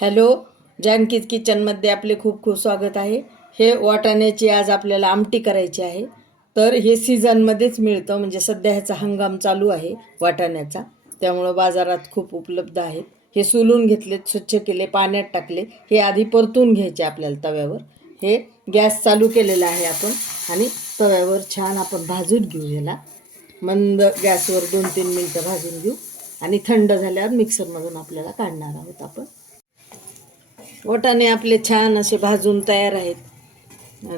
Hello, जानकीज किचनमध्ये आपले खूप खूप स्वागत आहे. हे वाटाण्याची आज आपल्याला आमटी करायची आहे. तर हे सीझनमध्येच मिळतं, म्हणजे सध्या ह्याचा हंगाम चालू आहे वाटाण्याचा, त्यामुळं बाजारात खूप उपलब्ध आहेत. हे सोलून घेतले, स्वच्छ केले, पाण्यात टाकले. हे आधी परतून घ्यायचे आपल्याला तव्यावर. हे गॅस चालू केलेला आहे आपण आणि तव्यावर छान आपण भाजून घेऊ. याला मंद गॅसवर 2-3 मिनटं भाजून घेऊ आणि थंड झाल्यावर मिक्सरमधून आपल्याला काढणार आहोत आपण. वाटाणे आपले छान असे भाजून तयार आहेत.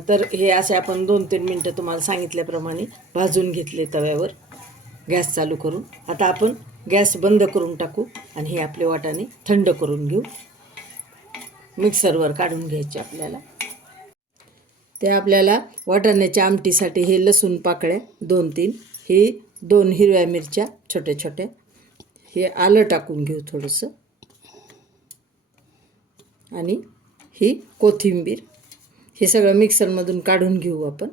तर हे असे आपण 2-3 मिनटं तुम्हाला सांगितल्याप्रमाणे भाजून घेतले तव्यावर गॅस चालू करून. आता आपण गॅस बंद करून टाकू आणि हे आपले वाटाणे थंड करून घेऊ. मिक्सरवर काढून घ्यायचे आपल्याला. ते आपल्याला वाटाण्याच्या आमटीसाठी हे लसूण पाकळ्या 2-3, हे 2 हिरव्या मिरच्या छोट्या छोट्या, हे आलं टाकून घेऊ थोडंसं, आणि ही कोथिंबीर. हे सगळं मिक्सरमधून काढून घेऊ आपण.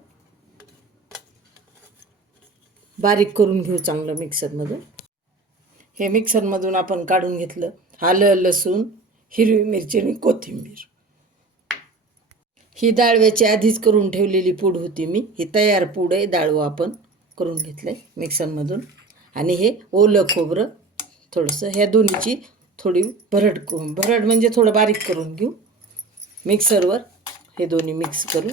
बारीक करून घेऊ चांगलं मिक्सरमधून. हे मिक्सरमधून आपण काढून घेतलं. आलं, लसूण, हिरवी मिरची आणि कोथिंबीर. ही डाळव्याची आधीच करून ठेवलेली पूड होती मी. ही तयार पूड आहे, डाळवं आपण करून घेतलं आहे मिक्सरमधून. आणि हे ओलं खोबरं थोडंसं, ह्या दोन्हीची थोडी भरड म्हणजे थोडं बारीक करून घेऊ मिक्सरवर. हे दोन्ही मिक्स करून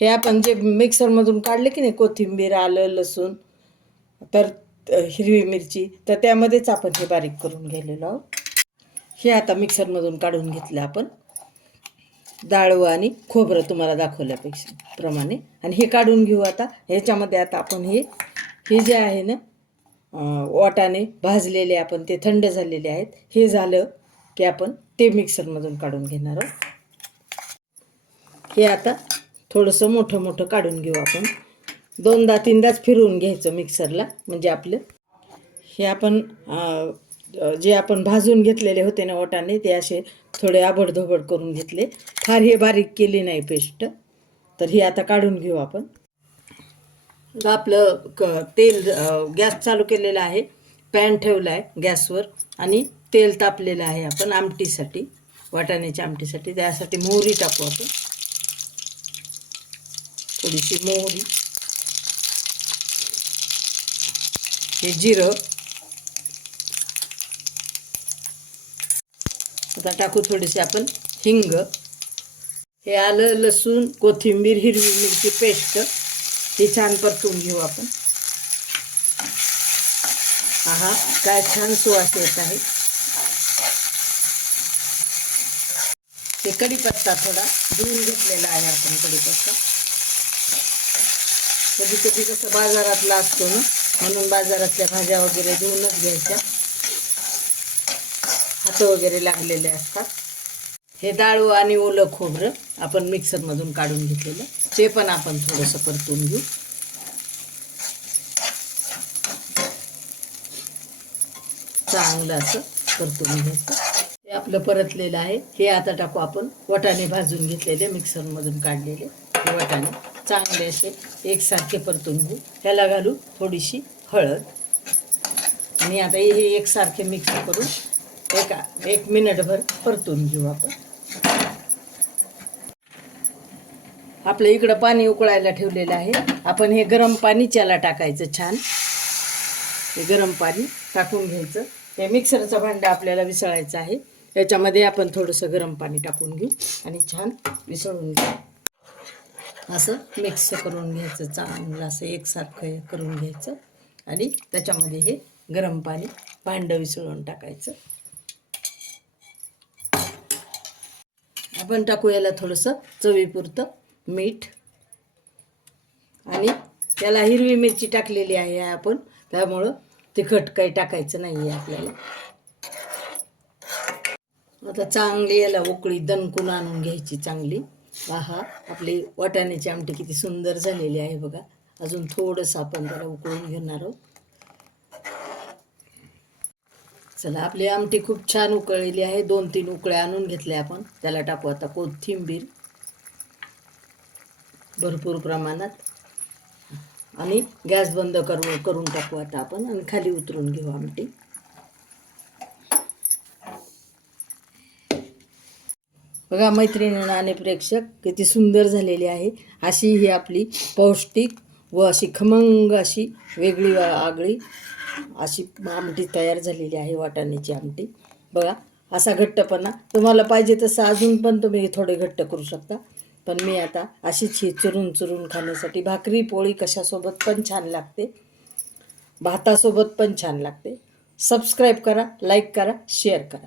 हे आपण जे मिक्सरमधून काढले की नाही, कोथिंबीर, आलं, लसूण, तर हिरवी मिरची, तर त्यामध्येच आपण हे बारीक करून घेतलेलं आहोत. हे आता मिक्सरमधून काढून घेतलं आपण, डाळवं आणि खोबरं तुम्हाला दाखवल्यापेक्षा प्रमाणे. आणि हे काढून घेऊ आता. ह्याच्यामध्ये आता आपण हे जे आहे ना वाटाणे भाजलेले, आपण ते थंड झालेले आहेत. हे झालं की आपण ते मिक्सरमधून काढून घेणार आहोत. हे आता थोडंसं मोठं मोठं काढून घेऊ आपण. 2दा-3दाच फिरवून घ्यायचं मिक्सरला, म्हणजे आपलं हे आपण जे आपण भाजून घेतलेले होते ना वाटाणे, ते असे थोडे आबडधोबड करून घेतले. फार हे बारीक केली नाही पेस्ट. तर हे आता काढून घेऊ आपण. आपलं तेल, गॅस चालू केलेला आहे, पॅन ठेवला आहे गॅसवर आणि तेल तापलेलं आहे. आपण आमटीसाठी, वाटाण्याच्या आमटीसाठी, त्यासाठी मोहरी टाकू आपण. थोडीशी मोहरी, हे जिरं, आता टाकू थोडीशी आपण हिंग. हे आलं, लसूण, कोथिंबीर, हिरवी मिरची पेस्ट, हे छान परतून घेऊ आपण. आहा, काय छान सुवास येत आहे. हे कढीपत्ता थोडा धुवून घेतलेला आहे आपण. कढीपत्ता कधी कधी कसं बाजारातला असतो ना, म्हणून बाजारातल्या भाज्या वगैरे धुवूनच घ्यायच्या, हात वगैरे लागलेले असतात. हे डाळवं आणि ओलं खोबरं आपण मिक्सरमधून काढून घेतलेलं, ते पण आपण थोडंसं परतून घेऊ. चांगलं असं परतून घ्यायचं. हे आपलं परतलेलं आहे. हे आता टाकू आपण वाटाणे भाजून घेतलेले, मिक्सरमधून काढलेले हे वाटाणे चांगले असे एकसारखे परतून घेऊ. ह्याला घालू थोडीशी हळद आणि आता हे एकसारखे मिक्स करून एक मिनिटभर परतून घेऊ आपण. आपलं इकडं पाणी उकळायला ठेवलेलं आहे. आपण हे गरम पाणी त्याला टाकायचं. छान हे गरम पाणी टाकून घ्यायचं. हे मिक्सरचं भांडं आपल्याला विसळायचं आहे. याच्यामध्ये आपण थोडंसं गरम पाणी टाकून घेऊ आणि छान विसळून घेऊ. असं मिक्स करून घ्यायचं, चांगलं असं एकसारखं करून घ्यायचं आणि त्याच्यामध्ये हे गरम पाणी भांडं विसळून टाकायचं. आपण टाकू याला थोडंसं चवीपुरतं मीठ आणि त्याला हिरवी मिरची टाकलेली आहे आपण, त्यामुळं तिखट काही टाकायचं नाही आहे आपल्याला. आता चांगली याला उकळी दणकून आणून घ्यायची चांगली. आहा, आपली वाटाण्याची आमटी किती सुंदर झालेली आहे बघा. अजून थोडंसं आपण त्याला उकळून घेणार आहोत. चला, आपली आमटी खूप छान उकळलेली आहे. 2-3 उकळ्या आणून घेतल्या आपण. त्याला टाकू आता कोथिंबीर भरपूर प्रमाणात आणि गॅस बंद करून टाकू आता आपण आणि खाली उतरून घेऊ आमटी. बघा मैत्रिणींना आणि प्रेक्षक किती सुंदर झालेली आहे. अशी ही आपली पौष्टिक व अशी खमंग अशी वेगळी आगळी अशी आमटी तयार झालेली आहे, वाटाण्याची आमटी. बघा असा घट्टपणा तुम्हाला पाहिजे तसं अजून पण तुम्ही थोडे घट्ट करू शकता, पण मी आता अशीच ही चुरून चुरून खाण्यासाठी भाकरी पोळी कशासोबत पण छान लागते, भातासोबत पण छान लागते. सबस्क्राईब करा, लाईक करा, शेअर करा.